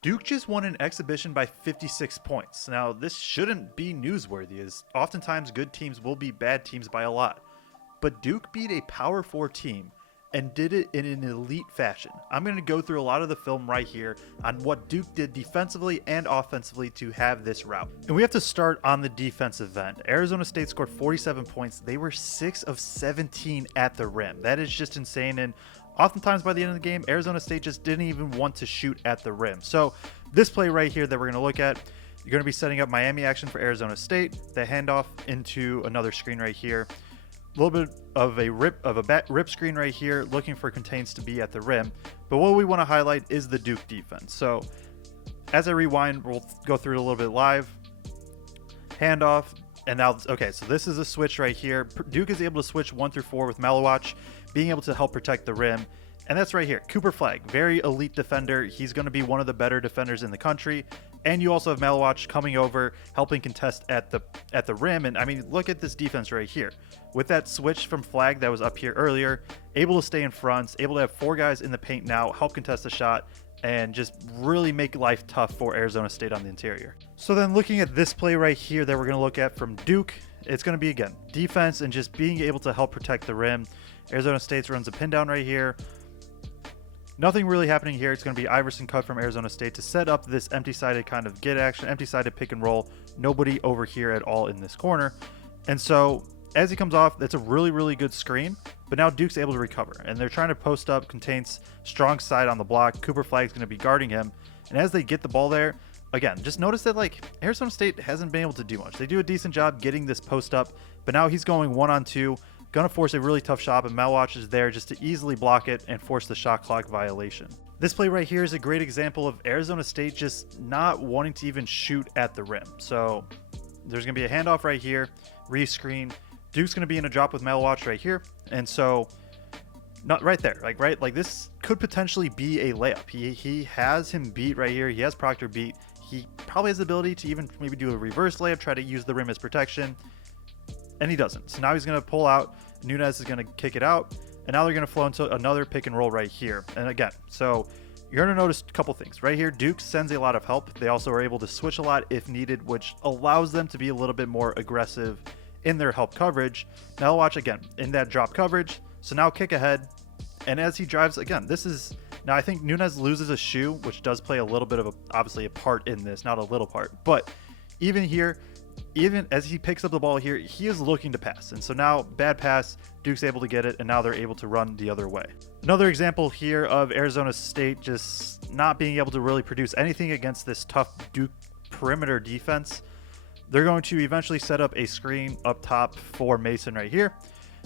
Duke just won an exhibition by 56 points. Now, this shouldn't be newsworthy, as oftentimes good teams will beat bad teams by a lot. But Duke beat a Power 4 team and did it in an elite fashion. I'm going to go through a lot of the film right here on what Duke did defensively and offensively to have this route. And we have to start on the defensive end. Arizona State scored 47 points. They were 6 of 17 at the rim. That is just insane. And oftentimes by the end of the game, Arizona State just didn't even want to shoot at the rim. So this play right here that we're going to look at, you're going to be setting up Miami action for Arizona State. The handoff into another screen right here. A little bit of a rip screen right here, looking for contains to be at the rim. But what we want to highlight is the Duke defense. So as I rewind, we'll go through it a little bit live. Handoff. And now, okay, so this is a switch right here. Duke is able to switch 1 through 4 with Malawach, being able to help protect the rim. And that's right here. Cooper Flagg, very elite defender. He's going to be one of the better defenders in the country. And you also have Malawach coming over, helping contest at the rim. And I mean, look at this defense right here. With that switch from Flagg that was up here earlier, able to stay in front, able to have 4 guys in the paint now, help contest the shot, and just really make life tough for Arizona State on the interior. So then looking at this play right here that we're going to look at from Duke, it's going to be, again, defense and just being able to help protect the rim. Arizona State runs a pin down right here. Nothing really happening here. It's going to be Iverson cut from Arizona State to set up this empty-sided kind of get action, empty-sided pick and roll. Nobody over here at all in this corner. And so as he comes off, that's a really, really good screen. But now Duke's able to recover. And they're trying to post up, contains strong side on the block. Cooper Flagg's going to be guarding him. And as they get the ball there, again, just notice that like Arizona State hasn't been able to do much. They do a decent job getting this post up. But now he's going 1-on-2. Going to force a really tough shot, and Malawach is there just to easily block it and force the shot clock violation. This play right here is a great example of Arizona State just not wanting to even shoot at the rim. So there's going to be a handoff right here, re-screen. Duke's going to be in a drop with Malawach right here. And so not right there, like this could potentially be a layup. He has him beat right here. He has Proctor beat. He probably has the ability to even maybe do a reverse layup, try to use the rim as protection. And he doesn't. So now he's going to pull out. Nunez is going to kick it out. And now they're going to flow into another pick and roll right here. And again, so you're going to notice a couple things. Right here, Duke sends a lot of help. They also are able to switch a lot if needed, which allows them to be a little bit more aggressive in their help coverage. Now watch again in that drop coverage. So now kick ahead. And as he drives, again, this is... Now I think Nunez loses a shoe, which does play a little bit of obviously a part in this, not a little part. But even here... Even as he picks up the ball here, he is looking to pass. And so now, bad pass, Duke's able to get it, and now they're able to run the other way. Another example here of Arizona State just not being able to really produce anything against this tough Duke perimeter defense. They're going to eventually set up a screen up top for Mason right here.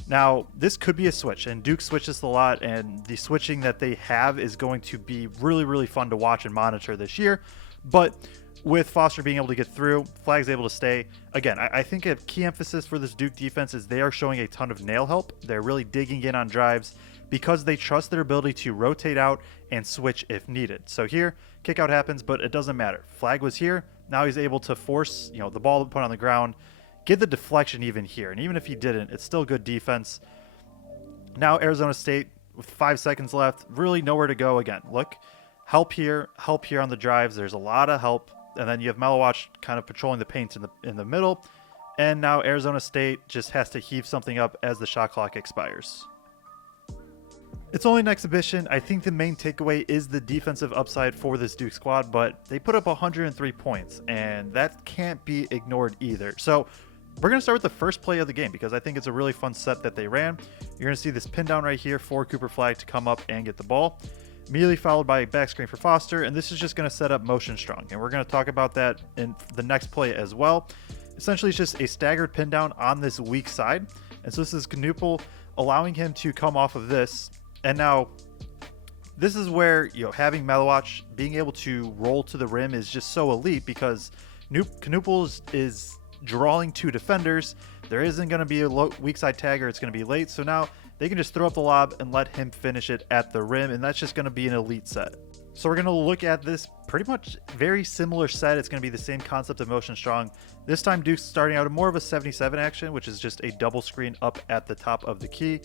Now, this could be a switch, and Duke switches a lot, and the switching that they have is going to be really, really fun to watch and monitor this year. But with Foster being able to get through, Flagg's able to stay. Again, I think a key emphasis for this Duke defense is they are showing a ton of nail help. They're really digging in on drives because they trust their ability to rotate out and switch if needed. So here, kick out happens, but it doesn't matter. Flagg was here. Now he's able to force, the ball to put on the ground, get the deflection even here. And even if he didn't, it's still good defense. Now Arizona State with 5 seconds left, really nowhere to go again. Look, help here on the drives. There's a lot of help. And then you have Malawach kind of patrolling the paint in the middle. And now Arizona State just has to heave something up as the shot clock expires. It's only an exhibition. I think the main takeaway is the defensive upside for this Duke squad, but they put up 103 points, and that can't be ignored either. So we're going to start with the first play of the game because I think it's a really fun set that they ran. You're going to see this pin down right here for Cooper Flagg to come up and get the ball. Immediately followed by a back screen for Foster, and this is just going to set up motion strong. And we're going to talk about that in the next play as well. Essentially, it's just a staggered pin down on this weak side. And so this is Knuppel allowing him to come off of this. And now this is where, having Malawach being able to roll to the rim is just so elite because Knuppel is drawing 2 defenders. There isn't going to be a weak side tagger. It's going to be late. So now they can just throw up the lob and let him finish it at the rim, and that's just going to be an elite set. So we're going to look at this pretty much very similar set. It's going to be the same concept of motion strong. This time Duke's starting out in more of a 77 action, which is just a double screen up at the top of the key.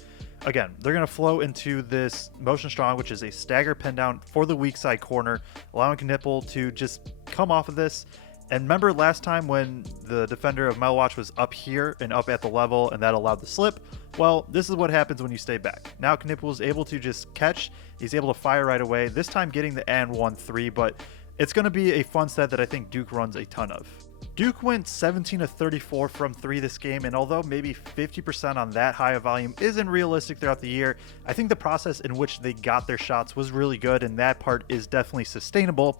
Again, they're going to flow into this motion strong, which is a stagger pin down for the weak side corner, allowing Knipple to just come off of this. And remember last time when the defender of Melwatch was up here and up at the level and that allowed the slip? Well, this is what happens when you stay back. Now Knipple is able to just catch. He's able to fire right away, this time getting the and 1-3, but it's going to be a fun set that I think Duke runs a ton of. Duke went 17 of 34 from 3 this game, and although maybe 50% on that high of volume isn't realistic throughout the year, I think the process in which they got their shots was really good, and that part is definitely sustainable.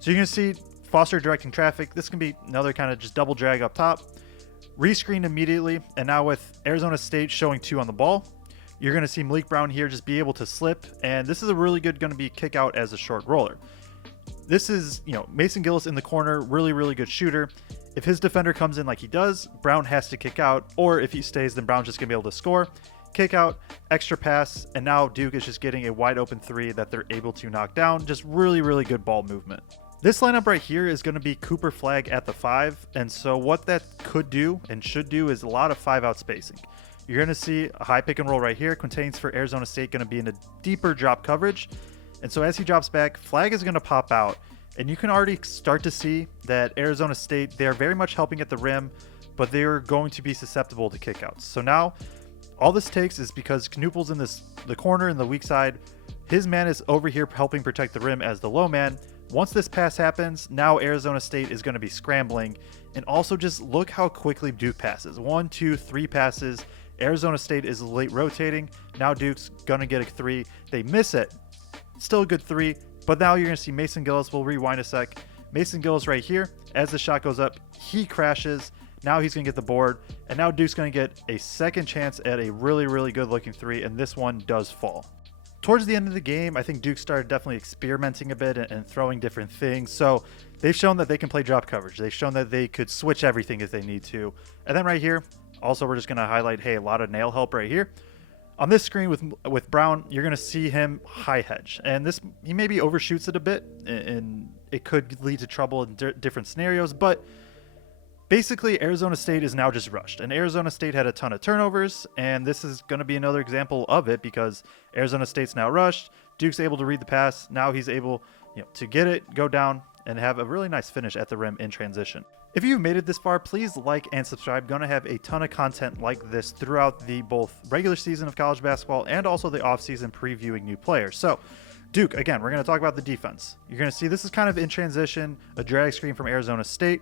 So you're going to see Foster directing traffic. This can be another kind of just double drag up top. Rescreen immediately, and now with Arizona State showing 2 on the ball, you're going to see Malik Brown here just be able to slip, and this is a really good going to be kick out as a short roller. This is, Mason Gillis in the corner, really good shooter. If his defender comes in like he does, Brown has to kick out, or if he stays, then Brown's just going to be able to score. Kick out, extra pass, and now Duke is just getting a wide open 3 that they're able to knock down. Just really good ball movement. This lineup right here is going to be Cooper Flag at the 5, and so what that could do and should do is a lot of 5-out spacing. You're going to see a high pick and roll right here. Quintain's for Arizona State going to be in a deeper drop coverage, and so as he drops back, Flag is going to pop out, and you can already start to see that Arizona State, they're very much helping at the rim, but they're going to be susceptible to kickouts. So now, all this takes is because Knoopel's in the corner in the weak side, his man is over here helping protect the rim as the low man. Once this pass happens, now Arizona State is going to be scrambling, and also just look how quickly Duke passes. 1, 2, 3 passes. Arizona State is late rotating. Now Duke's going to get a 3. They miss it. Still a good 3, but now you're going to see Mason Gillis. We'll rewind a sec. Mason Gillis right here. As the shot goes up, he crashes. Now he's going to get the board, and now Duke's going to get a second chance at a really good looking 3, and this one does fall. Towards the end of the game, I think Duke started definitely experimenting a bit and throwing different things. So they've shown that they can play drop coverage. They've shown that they could switch everything if they need to. And then right here, also we're just going to highlight, hey, a lot of nail help right here. On this screen with Brown, you're going to see him high hedge. And this, he maybe overshoots it a bit, and it could lead to trouble in different scenarios. But basically, Arizona State is now just rushed, and Arizona State had a ton of turnovers, and this is going to be another example of it because Arizona State's now rushed. Duke's able to read the pass. Now he's able to get it, go down, and have a really nice finish at the rim in transition. If you've made it this far, please like and subscribe. Going to have a ton of content like this throughout the both regular season of college basketball and also the offseason previewing new players. So Duke, again, we're going to talk about the defense. You're going to see this is kind of in transition, a drag screen from Arizona State.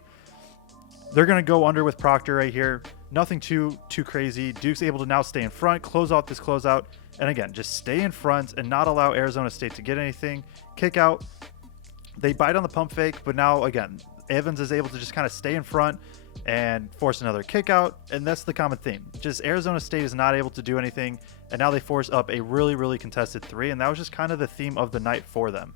They're going to go under with Proctor right here. Nothing too crazy. Duke's able to now stay in front, close out this closeout, and again, just stay in front and not allow Arizona State to get anything. Kick out. They bite on the pump fake, but now, again, Evans is able to just kind of stay in front and force another kick out, and that's the common theme. Just Arizona State is not able to do anything, and now they force up a really contested 3, and that was just kind of the theme of the night for them.